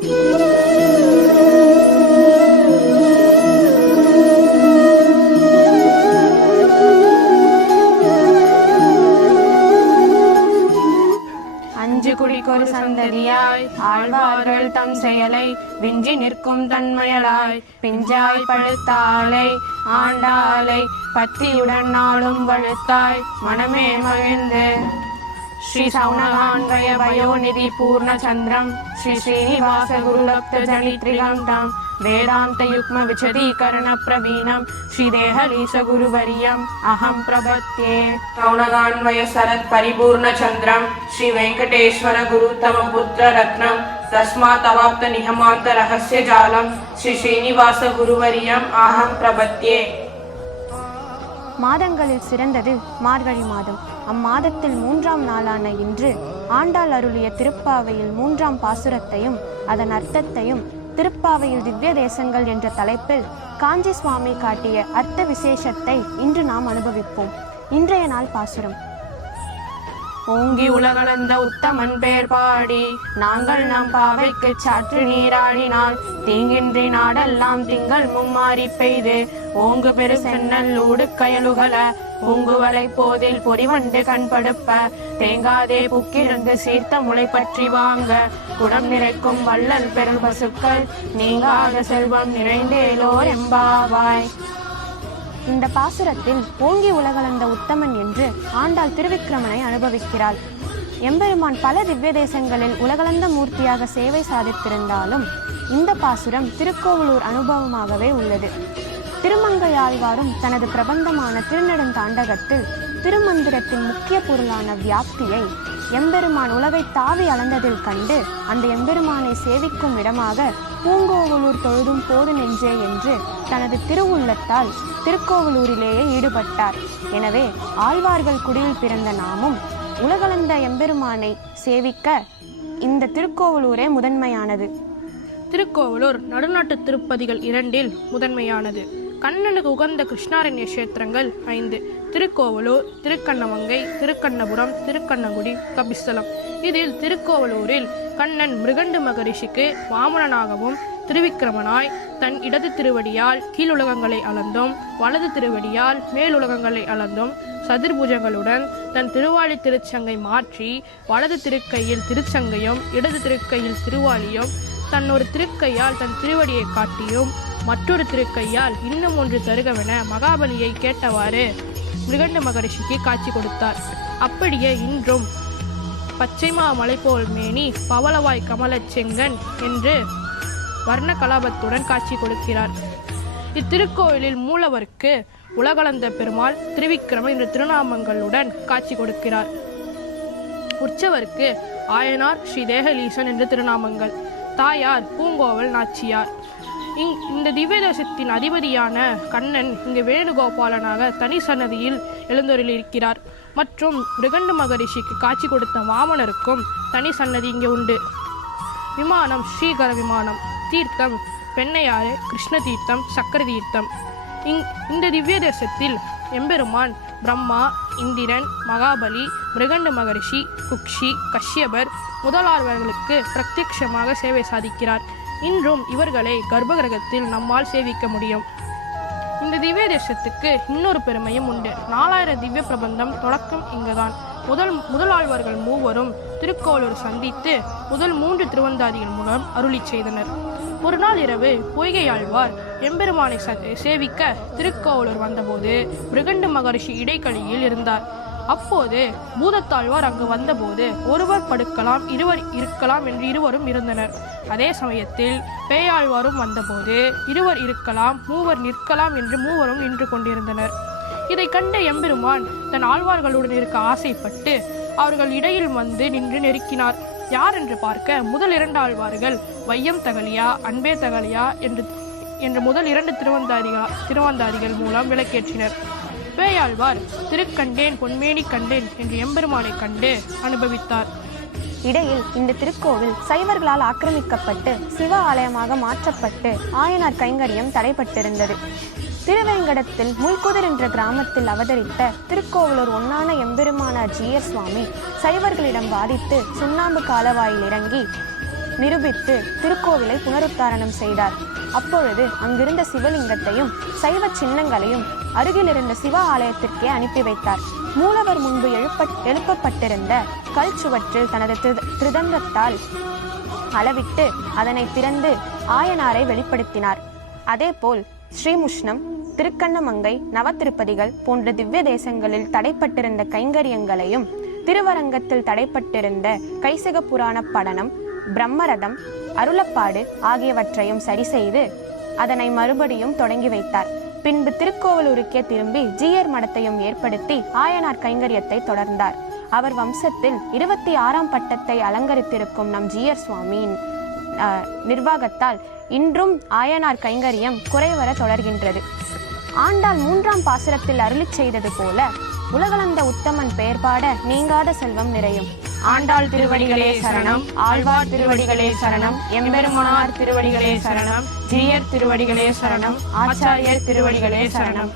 அஞ்சு குடிக்கொரு சந்ததியாய் ஆழ்வார்கள் தம் செயலை விஞ்சி நிற்கும் தன்மையலாய் பிஞ்சாய் பழுத்தாலை ஆண்டாலை பத்தியுடன் நாளும் வழுத்தாய் மனமே மகிழ்ந்து ஸ்ரீ சௌனகான்வய வயோநிதி பூர்ண சந்திரம் ஸ்ரீ ஸ்ரீனிவாச குருலப்த ஜனித்ரிகண்டம் வேதாந்த யுக்ம விசதீகரண பிரவீணம் ஸ்ரீ தேஹலீச குருவரியம் அஹம் பிரபத்யே. சௌனகான்வய சரத் பரிபூர்ண சந்திரம் ஸ்ரீ வெங்கடேஸ்வர குருத்தம புத்திர ரத்னம் தஸ்மாத் அவாப்த நிகமாந்த ரகசிய ஜாலம் ஸ்ரீ ஸ்ரீனிவாச குருவரியம் அஹம் பிரபத்யே. மாதங்களில் சிறந்தது மார்கழி மாதம். அம்மாதத்தில் 3ஆம் நாளான இன்று ஆண்டாள் அருளிய திருப்பாவையில் 3ஆம் பாசுரத்தையும் அதன் அர்த்தத்தையும் திருப்பாவையில் திவ்ய தேசங்கள் என்ற தலைப்பில் காஞ்சி சுவாமி காட்டிய அர்த்த விசேஷத்தை இன்று நாம் அனுபவிப்போம். இன்றைய நாள் பாசுரம். ஓங்கி உலகளந்த உத்தமன் பேர் பாடி நாங்கள் நம் பாவைக்கு சாற்று நீராடினால் தீங்கின்றி நாடெல்லாம் திங்கள் மும்மாறி பெய்து ஓங்கு பெரு சென்னல் ஊடு கயலுகல பூங்குவலை போதில் பொறிவண்டு கண்படுப்ப தேங்காதே புக்கிருந்து சீர்த்த முளை பற்றி வாங்க குடம் நிறைக்கும் வள்ளல் பெரும் பசுக்கள் நீங்காத செல்வம் நிறைந்தேலோர் எம்பாவாய். இந்த பாசுரத்தில் ஓங்கி உலகளந்த உத்தமன் என்று ஆண்டாள் திருவிக்கிரமனை அனுபவிக்கிறாள். எம்பெருமான் பல திவ்ய தேசங்களில் உலகளந்த மூர்த்தியாக சேவை சாதித்திருந்தாலும் இந்த பாசுரம் திருக்கோவலூர் அனுபவமாகவே உள்ளது. திருமங்கையாழ்வாரும் தனது பிரபந்தமான திருநெடுந்தாண்டகத்தில் திருமந்திரத்தின் முக்கிய பொருளான வியாப்தியை எம்பெருமான் உலகை தாவி அளந்ததில் கண்டு அந்த எம்பெருமானை சேவிக்கும் இடமாக பூங்கோவலூர் தொழுதும் போது நெஞ்சே என்று தனது திருவுள்ளத்தால் திருக்கோவலூரிலேயே ஈடுபட்டார். எனவே ஆழ்வார்கள் குடியில் பிறந்த நாமும் உலகளந்த எம்பெருமானை சேவிக்க இந்த திருக்கோவலூரே முதன்மையானது. திருக்கோவலூர் நடுநாட்டு திருப்பதிகள் 2இல் முதன்மையானது. கண்ணனுக்கு உகந்த கிருஷ்ணாரண்ய கஷேத்திரங்கள் 5: திருக்கோவலூர், திருக்கண்ணமங்கை, திருக்கண்ணபுரம், திருக்கண்ணகுடி, கபிஸ்தலம். இதில் திருக்கோவலூரில் கண்ணன் மிருகண்டு மகரிஷிக்கு வாமனனாகவும் திருவிக்கிரமனாய் தன் இடது திருவடியால் கீழுலகங்களை அளந்தும் வலது திருவடியால் மேலுலகங்களை அளந்தும் சதுர்புஜங்களுடன் தன் திருவாளி திருச்சங்கை மாற்றி வலது திருக்கையில் திருச்சங்கையும் இடது திருக்கையில் திருவாளியும் தன் ஒரு திருக்கையால் தன் திருவடியை காட்டியும் மற்றொரு திருக்கையால் இன்னும் ஒன்று தருகவென மகாபலியை கேட்டவாறு மிருகண்டு மகரிஷிக்கு காட்சி கொடுத்தார். அப்படியே இன்றும் பச்சைமா மலை போல் மேனி பவளவாய் கமலச் செங்கன் என்று வர்ண கலாபத்துடன் காட்சி கொடுக்கிறார். இத்திருக்கோயிலில் மூலவருக்கு உலகளந்த பெருமாள் திருவிக்கிரம என்ற திருநாமங்களுடன் காட்சி கொடுக்கிறார். உற்சவருக்கு ஆயனார் ஸ்ரீ தேகலீசன் என்ற திருநாமங்கள், தாயார் பூங்கோவல் நாச்சியார். இந்த திவ்யதேசத்தின் அதிபதியான கண்ணன் இங்கு வேணுகோபாலனாக தனி சன்னதியில் எழுந்தருளியிருக்கிறார். மற்றும் மிருகண்டு மகரிஷிக்கு காட்சி கொடுத்த வாமனருக்கும் தனி சன்னதி இங்கே உண்டு. விமானம் ஸ்ரீகர விமானம், தீர்த்தம் பெண்ணையாறு, கிருஷ்ண தீர்த்தம், சக்கர தீர்த்தம். இந்த திவ்ய தேசத்தில் எம்பெருமான் பிரம்மா, இந்திரன், மகாபலி, மிருகண்டு மகரிஷி, குக்ஷி, கஷ்யபர் முதலாளர்களுக்கு பிரத்யட்சமாக சேவை சாதிக்கிறார். இன்றும் இவர்களை கர்ப்பகிரகத்தில் நம்மால் சேவிக்க முடியும். இந்த திவ்ய தேசத்துக்கு இன்னொரு பெருமையும் உண்டு. 4000 திவ்ய பிரபந்தம் தொடக்கம் இங்குதான். முதலாழ்வார்கள் மூவரும் திருக்கோவலூர் சந்தித்து முதல் 3 திருவந்தாதிகள் மூலம் அருளி செய்தனர். ஒரு நாள் இரவு பொய்கையாழ்வார் எம்பெருமானை சேவிக்க திருக்கோவலூர் வந்தபோது மிருகண்டு மகரிஷி இடைக்கழியில் இருந்தார். அப்போது பூதத்தாழ்வார் அங்கு வந்தபோது ஒருவர் படுக்கலாம், இருவர் இருக்கலாம் என்று இருவரும் இருந்தனர். அதே சமயத்தில் பேயாழ்வாரும் வந்தபோது இருவர் இருக்கலாம், மூவர் நிற்கலாம் என்று மூவரும் நின்று கொண்டிருந்தனர். இதை கண்ட எம்பெருமான் தன் ஆழ்வார்களுடன் இருக்க ஆசைப்பட்டு அவர்கள் இடையில் வந்து நின்று நெருக்கினார். யார் என்று பார்க்க முதல் 2 ஆழ்வார்கள் வையம் தகலியா அன்பே தகலியா என்று முதல் 2 திருவந்தாதிகள் மூலம் விளக்கேற்றினர். பேயாழ்வார் திருக்கண்டேன் பொன்மேனி கண்டேன் என்று எம்பெருமானை கண்டு அனுபவித்தார். இடையில் இந்த திருக்கோவில் சைவர்களால் ஆக்கிரமிக்கப்பட்டு சிவ ஆலயமாக மாற்றப்பட்டு ஆயனார் கைங்கரியம் தடைப்பட்டிருந்தது. திருவேங்கடத்தில் முள்குதிர் என்ற கிராமத்தில் அவதரித்த திருக்கோவலூர் ஒன்னான எம்பெருமானார் ஜீயர் சுவாமி சைவர்களிடம் வாதித்து சுண்ணாம்பு காலவாயில் இறங்கி நிரூபித்து திருக்கோவிலை புனருத்தாரணம் செய்தார். அப்பொழுது அங்கிருந்த சிவலிங்கத்தையும் சைவ சின்னங்களையும் அருகிலிருந்த சிவ ஆலயத்திற்கே அனுப்பி வைத்தார். மூலவர் முன்பு எழுப்பப்பட்டிருந்த கல் சுவற்றில் தனது திருதந்தத்தால் அளவிட்டு அதனை திறந்து ஆயனாரை வெளிப்படுத்தினார். அதேபோல் ஸ்ரீமுஷ்ணம், திருக்கண்ணமங்கை, நவத்திருப்பதிகள் போன்ற திவ்ய தேசங்களில் தடைப்பட்டிருந்த கைங்கரியங்களையும், திருவரங்கத்தில் தடைப்பட்டிருந்த கைசக புராண படனம், பிரம்மரதம், அருளப்பாடு ஆகியவற்றையும் சரி செய்து அதனை மறுபடியும் தொடங்கி வைத்தார். பின்பு திருக்கோவலூருக்கே திரும்பி ஜீயர் மடத்தையும் ஏற்படுத்தி ஆயனார் கைங்கரியத்தை தொடர்ந்தார். அவர் வம்சத்தில் 26ஆம் பட்டத்தை அலங்கரித்திருக்கும் நம் ஜீயர் சுவாமியின் நிர்வாகத்தால் இன்றும் ஆயனார் கைங்கரியம் குறைவர தொடர்கின்றது. ஆண்டாள் 3ஆம் பாசுரத்தில் அருளி செய்தது போல உலகளந்த உத்தமன் பெயர் பாட நீங்காத செல்வம் நிறையும். ஆண்டாள் திருவடிகளே சரணம், ஆழ்வார் திருவடிகளே சரணம், எம்பெருமானார் திருவடிகளே சரணம், ஜீயர் திருவடிகளே சரணம், ஆச்சாரியர் திருவடிகளே சரணம்.